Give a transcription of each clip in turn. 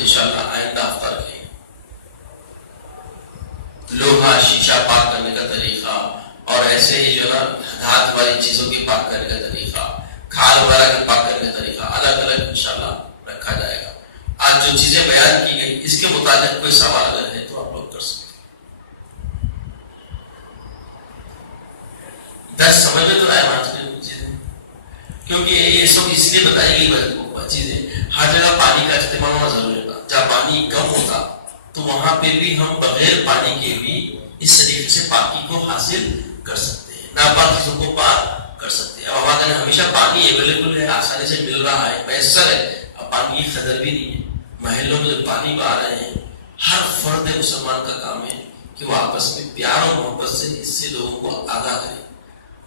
انشاءاللہ آئندہ ہفتہ رکھیں گے. لوہا شیشہ پاک کرنے کا طریقہ اور ایسے ہی جو نا ہاتھ والی چیزوں کے پاک کرنے کا طریقہ، کھال وغیرہ کے پاک کرنے کا طریقہ الگ الگ انشاءاللہ رکھا جائے گا. آج جو چیزیں بیان کی گئی اس کے متعلق کوئی سوال اگر ہے تو آپ لوگ کر سکتے ہیں. درس سمجھ میں تو آئے آج کی چیزیں، کیونکہ یہ سب اس لیے بتائی گئی چیزیں. ہر جگہ پانی کا استعمال ہونا ضروری ہوگا. جہاں پانی کم ہوتا تو وہاں پہ بھی ہم بغیر پانی کے بھی اس طریقے سے پاکی کو حاصل کر سکتے ہیں، ناپاک چیزوں کو پاک کر سکتے ہیں. اب ہمارے ہمیشہ پانی اویلیبل ہے، آسانی سے مل رہا ہے، میسر ہے. اب پانی کی قدر بھی نہیں ہے. محلوں میں جو پانی آ رہے ہیں، ہر فرد مسلمان کا کام ہے کہ وہ آپس میں پیار اور محبت سے اس سے لوگوں کو آگاہ کرے.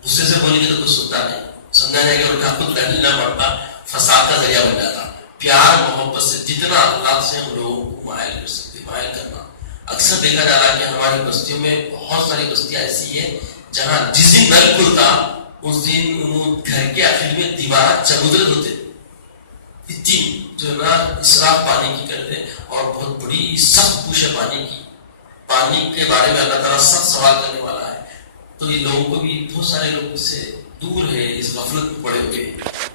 غصے سے بولیں گے تو کچھ سنتا نہیں، سننا نہیں کہ ان کا خود ڈرنا پڑتا، فساد کا ذریعہ بن جاتا. پیار محبت سے جتنا اخلاق سے ہم لوگوں کو مائل کر سکتے، مائل کرنا. اکثر دیکھا جا رہا ہے کہ ہماری بستیوں میں بہت ساری بستیاں ایسی ہیں جہاں جس دن نل کھلتا اس دن گھر کے آخر میں دیواریں چبودرے ہوتے، اتنی جو نا اسراف پانی کی کرتے. اور بہت بڑی سخت پوچھ ہے پانی کی. پانی کے بارے میں اللہ تعالیٰ سخت سوال کرنے والا ہے. تو یہ لوگوں کو بھی بہت سارے لوگ اس سے دور ہے، اس غفلت میں پڑے ہوئے.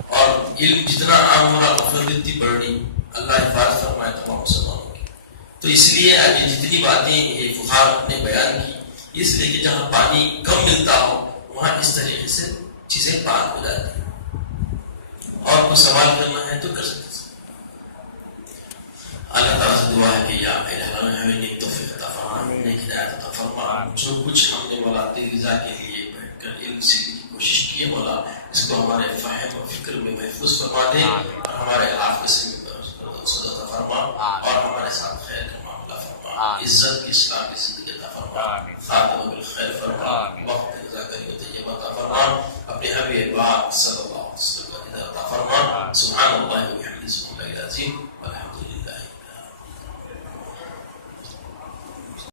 اور علم جتنا عام ہو رہا غفلت اتنی بڑھ رہی. اللہ حفاظت فرمائے تمام مسلمانوں کی. تو اس لیے آج جتنی باتیں یہ فقہا نے بیان کی، اس لیے کہ جہاں پانی کم ملتا ہو وہاں اس طریقے سے چیزیں پاک ہو جاتی ہیں. اور کوئی سوال کرنا ہے تو کر سکتے. اللہ تعالیٰ سے دعا ہے کہ یا الہ ہمیں نیک توفیق عطا فرما، نیک ہدایت عطا فرما. جو کچھ ہم نے مولا تیری رضا کے لیے بیٹھ کر علم سیکھنے کی کوشش کی ہے مولا، اس کو ہمارے فہم اور فکر میں محفوظ فرما دے اور ہمارے حافظ میں عطا فرما اور ہمارے ساتھ خیر کا معاملہ فرما، عزت کی اسلام کی زندگی عطا فرما، خاتمہ بالخیر فرما، وقت رضا کری و طیبہ عطا فرما. اپنے حبیب پاک صلی اللہ علیہ وسلم کا دیدار عطا فرما. سبحان اللہ و بحمدہ، سبحان اللہ العظیم.